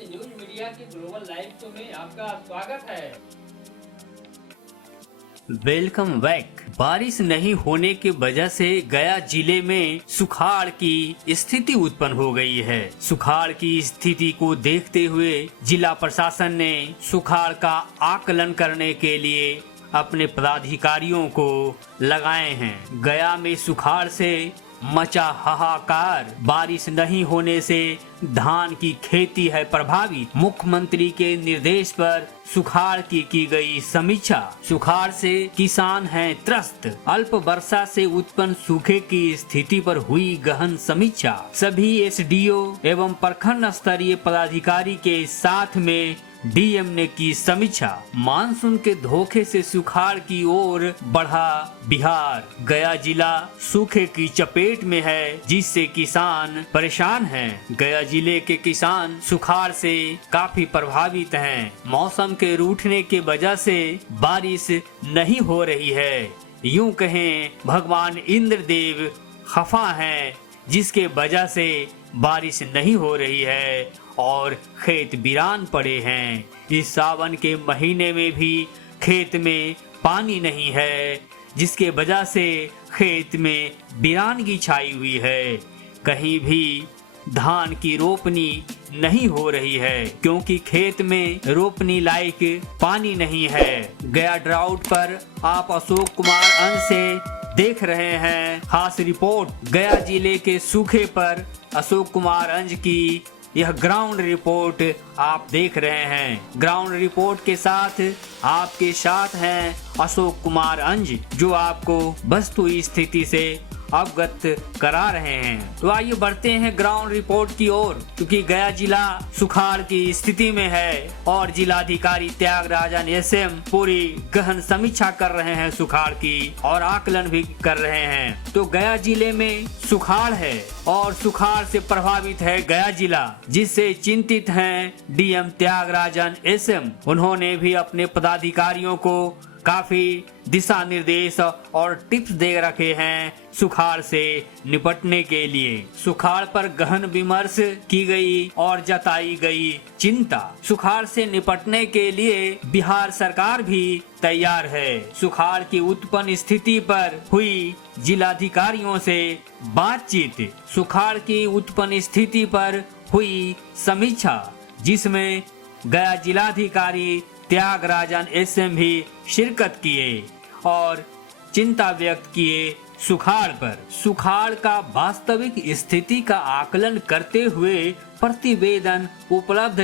News media के global live show में आपका स्वागत है। Welcome back. बारिश नहीं होने की वजह से गया जिले में सुखाड़ की स्थिति उत्पन्न हो गई है। सुखाड़ की स्थिति को देखते हुए जिला प्रशासन ने सुखाड़ का आकलन करने के लिए अपने पदाधिकारियों को लगाए हैं। गया में सुखाड़ से मचा हाहाकार। बारिश नहीं होने से धान की खेती है प्रभावित। मुख्यमंत्री के निर्देश पर सुखाड़ की गई समीक्षा। सुखाड़ से किसान हैं त्रस्त। अल्प वर्षा से उत्पन्न सूखे की स्थिति पर हुई गहन समीक्षा। सभी एसडीओ एवं प्रखंड स्तरीय पदाधिकारी के साथ में डीएम ने की समीक्षा। मानसून के धोखे से सुखाड़ की ओर बढ़ा बिहार। गया जिला सूखे की चपेट में है, जिससे किसान परेशान हैं। गया जिले के किसान सुखाड़ से काफी प्रभावित हैं। मौसम के रूठने के वजह से बारिश नहीं हो रही है। यूं कहें भगवान इंद्रदेव खफा हैं, जिसके वजह से बारिश नहीं हो रही है और खेत वीरान पड़े हैं। इस सावन के महीने में भी खेत में पानी नहीं है, जिसके वजह से खेत में वीरानगी छाई हुई है। कहीं भी धान की रोपनी नहीं हो रही है, क्योंकि खेत में रोपनी लायक पानी नहीं है। गया ड्राउट पर आप अशोक कुमार अंश से देख रहे हैं खास रिपोर्ट। गया जिले के सूखे पर अशोक कुमार अंश की यह ग्राउंड रिपोर्ट आप देख रहे हैं। ग्राउंड रिपोर्ट के साथ आपके साथ हैं अशोक कुमार अंज, जो आपको वस्तु स्थिति से अवगत करा रहे हैं। तो आइए बढ़ते हैं ग्राउंड रिपोर्ट की ओर, क्योंकि गया जिला सुखाड़ की स्थिति में है और जिलाधिकारी त्यागराजन एसएम पूरी गहन समीक्षा कर रहे हैं सुखाड़ की और आकलन भी कर रहे हैं। तो गया जिले में सुखाड़ है और सुखाड़ से प्रभावित है गया जिला, जिससे चिंतित हैं डीएम त्यागराजन एसएम। उन्होंने भी अपने पदाधिकारियों को काफी दिशा निर्देश और टिप्स दे रखे हैं सुखाड़ से निपटने के लिए। सुखाड़ पर गहन विमर्श की गई और जताई गई चिंता। सुखाड़ से निपटने के लिए बिहार सरकार भी तैयार है। सुखाड़ की उत्पन्न स्थिति पर हुई जिलाधिकारियों से बातचीत। सुखाड़ की उत्पन्न स्थिति पर हुई समीक्षा, जिसमें गया जिलाधिकारी त्यागराजन एसएम भी शिरकत किए और चिंता व्यक्त किए सुखाड़ पर। सुखाड़ का वास्तविक स्थिति का आकलन करते हुए प्रतिवेदन उपलब्ध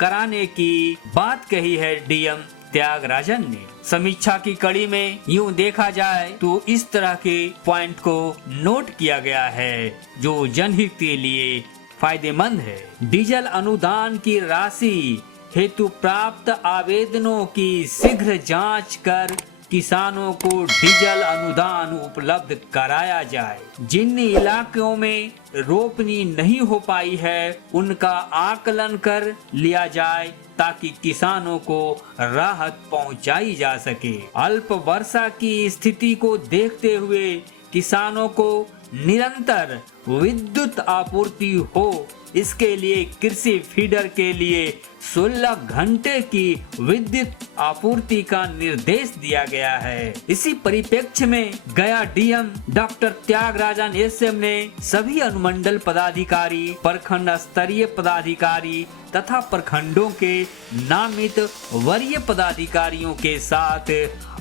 कराने की बात कही है डीएम त्यागराजन ने। समीक्षा की कड़ी में यूं देखा जाए तो इस तरह के पॉइंट को नोट किया गया है जो जनहित के लिए फायदेमंद है। डीजल अनुदान की राशि हेतु प्राप्त आवेदनों की शीघ्र जांच कर किसानों को डीजल अनुदान उपलब्ध कराया जाए। जिन इलाकों में रोपनी नहीं हो पाई है, उनका आकलन कर लिया जाए ताकि किसानों को राहत पहुंचाई जा सके। अल्प वर्षा की स्थिति को देखते हुए किसानों को निरंतर विद्युत आपूर्ति हो, इसके लिए कृषि फीडर के लिए 16 घंटे की विद्युत आपूर्ति का निर्देश दिया गया है। इसी परिप्रेक्ष्य में गया डीएम डॉक्टर त्यागराजन एसएम ने सभी अनुमंडल पदाधिकारी, प्रखंड स्तरीय पदाधिकारी तथा प्रखंडों के नामित वरीय पदाधिकारियों के साथ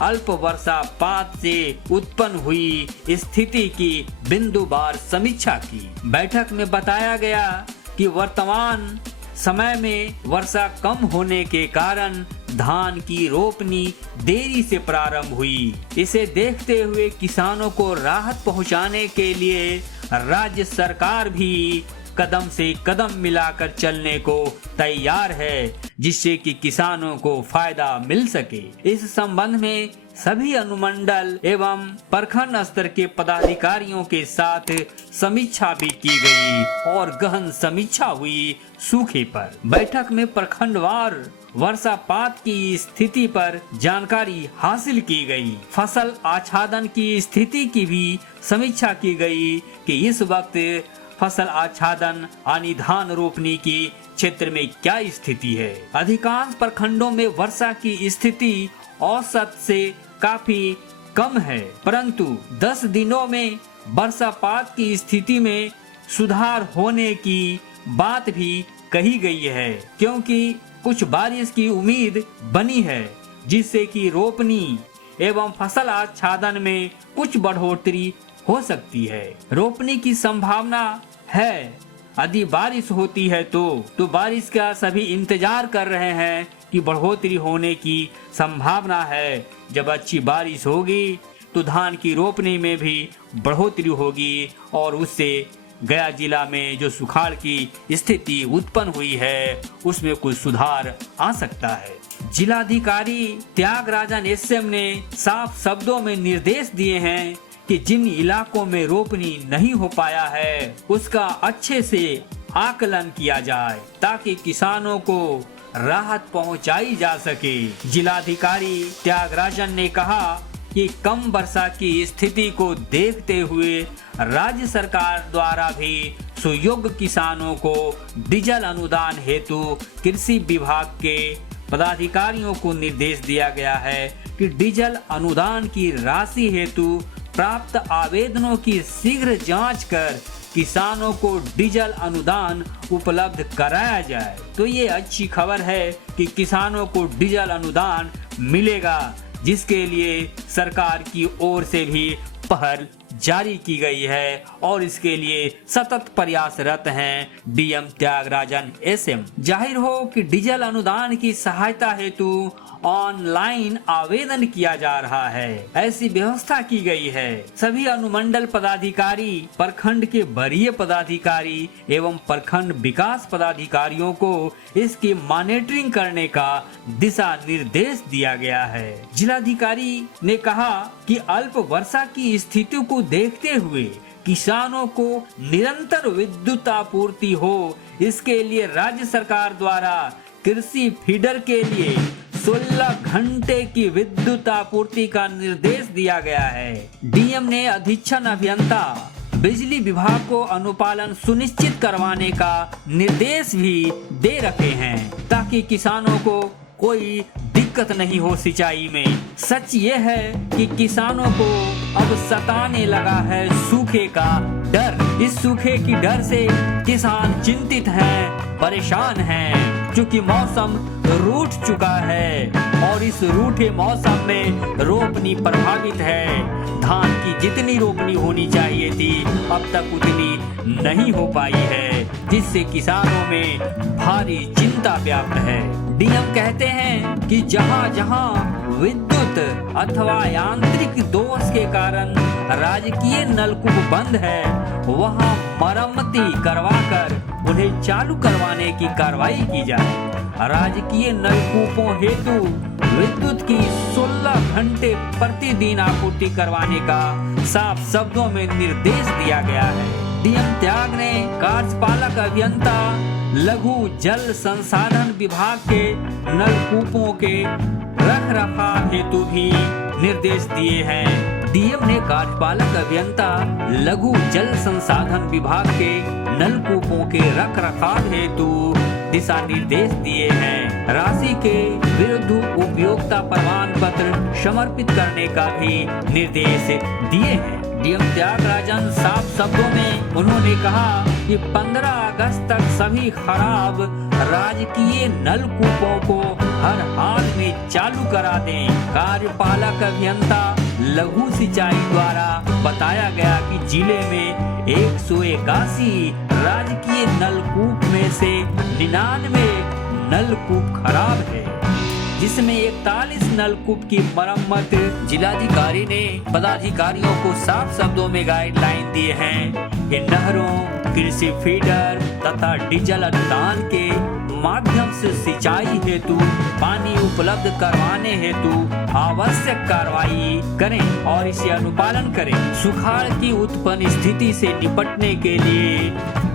अल्प वर्षापात से उत्पन्न हुई स्थिति की बिंदुवार समीक्षा की। बैठक में बताया गया कि वर्तमान समय में वर्षा कम होने के कारण धान की रोपनी देरी से प्रारंभ हुई। इसे देखते हुए किसानों को राहत पहुंचाने के लिए राज्य सरकार भी कदम से कदम मिलाकर चलने को तैयार है, जिससे कि किसानों को फायदा मिल सके। इस संबंध में सभी अनुमंडल एवं प्रखंड स्तर के पदाधिकारियों के साथ समीक्षा भी की गई और गहन समीक्षा हुई सूखे पर। बैठक में प्रखंडवार वर्षापात की स्थिति पर जानकारी हासिल की गई। फसल आच्छादन की स्थिति की भी समीक्षा की गई कि इस वक्त फसल आच्छादन यानी धान रोपनी की क्षेत्र में क्या स्थिति है। अधिकांश प्रखंडों में वर्षा की स्थिति औसत से काफी कम है, परंतु 10 दिनों में वर्षापात की स्थिति में सुधार होने की बात भी कही गई है, क्योंकि कुछ बारिश की उम्मीद बनी है, जिससे कि रोपनी एवं फसल आच्छादन में कुछ बढ़ोतरी हो सकती है। रोपनी की संभावना है, यदि बारिश होती है तो बारिश का सभी इंतजार कर रहे हैं कि बढ़ोतरी होने की संभावना है। जब अच्छी बारिश होगी तो धान की रोपनी में भी बढ़ोतरी होगी और उससे गया जिला में जो सुखाड़ की स्थिति उत्पन्न हुई है उसमें कुछ सुधार आ सकता है। जिलाधिकारी त्यागराजन एसएम ने साफ शब्दों में निर्देश दिए हैं कि जिन इलाकों में रोपनी नहीं हो पाया है उसका अच्छे से आकलन किया जाए ताकि किसानों को राहत पहुंचाई जा सके। जिलाधिकारी त्यागराजन ने कहा कि कम वर्षा की स्थिति को देखते हुए राज्य सरकार द्वारा भी सुयोग्य किसानों को डीजल अनुदान हेतु कृषि विभाग के पदाधिकारियों को निर्देश दिया गया है कि डीजल अनुदान की राशि हेतु प्राप्त आवेदनों की शीघ्र जांच कर किसानों को डीजल अनुदान उपलब्ध कराया जाए। तो ये अच्छी खबर है कि किसानों को डीजल अनुदान मिलेगा, जिसके लिए सरकार की ओर से भी पहल जारी की गई है और इसके लिए सतत प्रयासरत हैं डीएम त्यागराजन एसएम। जाहिर हो कि डीजल अनुदान की सहायता हेतु ऑनलाइन आवेदन किया जा रहा है, ऐसी व्यवस्था की गई है। सभी अनुमंडल पदाधिकारी, प्रखंड के वरीय पदाधिकारी एवं प्रखंड विकास पदाधिकारियों को इसकी मॉनिटरिंग करने का दिशा निर्देश दिया गया है। जिलाधिकारी ने कहा कि अल्प वर्षा की स्थिति को देखते हुए किसानों को निरंतर विद्युत आपूर्ति हो, इसके लिए राज्य सरकार द्वारा कृषि फीडर के लिए 16 घंटे की विद्युत आपूर्ति का निर्देश दिया गया है। डीएम ने अधीक्षण अभियंता बिजली विभाग को अनुपालन सुनिश्चित करवाने का निर्देश भी दे रखे हैं ताकि किसानों को कोई दिक्कत नहीं हो सिंचाई में। सच ये है कि किसानों को अब सताने लगा है सूखे का डर। इस सूखे की डर से किसान चिंतित हैं, परेशान हैं, क्योंकि मौसम रूठ चुका है और इस रूठे मौसम में रोपनी प्रभावित है। धान की जितनी रोपनी होनी चाहिए थी अब तक उतनी नहीं हो पाई है, जिससे किसानों में भारी चिंता व्याप्त है। डीएम कहते हैं कि जहां विद्युत अथवा यांत्रिक दोष के कारण राजकीय नलकूप बंद है वहां मरम्मती करवाकर उन्हें चालू करवाने की कार्रवाई की जाए। राजकीय नलकूपों हेतु विद्युत की 16 घंटे प्रतिदिन आपूर्ति करवाने का साफ शब्दों में निर्देश दिया गया है। डीएम त्याग ने कार्यपालक अभियंता लघु जल संसाधन विभाग के नलकूपों के रखरखाव हेतु भी निर्देश दिए हैं। डीएम ने कार्यपालक अभियंता लघु जल संसाधन विभाग के नलकूपों के रखरखाव हेतु दिशा निर्देश दिए हैं। राशि के विरुद्ध उपयोगिता प्रमाण पत्र समर्पित करने का भी निर्देश दिए हैं। डीएम त्यागराजन साफ शब्दों में उन्होंने कहा कि 15 अगस्त तक सभी खराब राजकीय नलकूपों को हर हाल में चालू करा दें। कार्यपालक अभियंता लघु सिंचाई द्वारा बताया गया कि जिले में 181 राजकीय नलकूप में से 99 नलकूप खराब है, जिसमें 41 नलकूप की मरम्मत। जिलाधिकारी ने पदाधिकारियों को साफ शब्दों में गाइडलाइन दिए हैं कि नहरों, कृषि फीडर तथा डीजल अनुदान के माध्यम सिंचाई हेतु पानी उपलब्ध करवाने हेतु आवश्यक कार्रवाई करें और इसे अनुपालन करें। सुखाड़ की उत्पन्न स्थिति से निपटने के लिए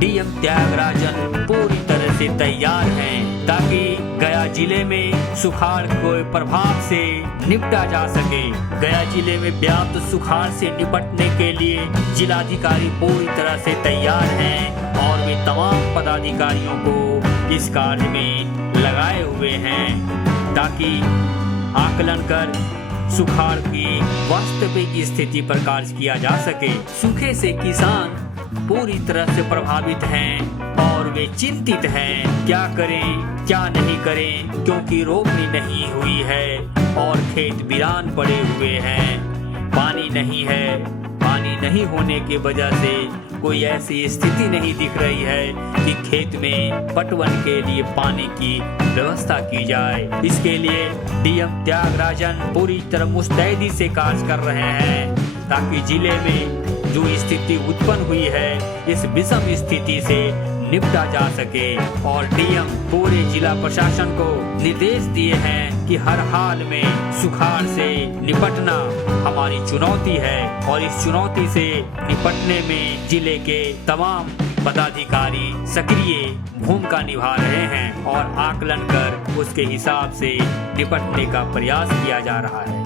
डीएम त्यागराजन पूरी तरह से तैयार हैं ताकि गया जिले में सुखाड़ के प्रभाव से निपटा जा सके। गया जिले में व्याप्त सुखाड़ से निपटने के लिए जिलाधिकारी पूरी तरह से तैयार हैं और वे तमाम पदाधिकारियों को इस कार्य में लगाए हुए हैं ताकि आकलन कर सुखाड़ की वास्तविक स्थिति पर कार्य किया जा सके। सूखे से किसान पूरी तरह से प्रभावित हैं और वे चिंतित हैं क्या करें क्या नहीं करें, क्योंकि रोपनी नहीं हुई है और खेत वीरान पड़े हुए हैं। पानी नहीं है, पानी नहीं होने की वजह से कोई ऐसी स्थिति नहीं दिख रही है कि खेत में पटवन के लिए पानी की व्यवस्था की जाए। इसके लिए डीएम त्यागराजन पूरी तरह मुस्तैदी से कार्य कर रहे हैं ताकि जिले में जो स्थिति उत्पन्न हुई है इस विषम स्थिति से निपटा जा सके। और डीएम पूरे जिला प्रशासन को निर्देश दिए हैं कि हर हाल में सुखाड़ से निपटना हमारी चुनौती है और इस चुनौती से निपटने में जिले के तमाम पदाधिकारी सक्रिय भूमिका निभा रहे हैं और आकलन कर उसके हिसाब से निपटने का प्रयास किया जा रहा है।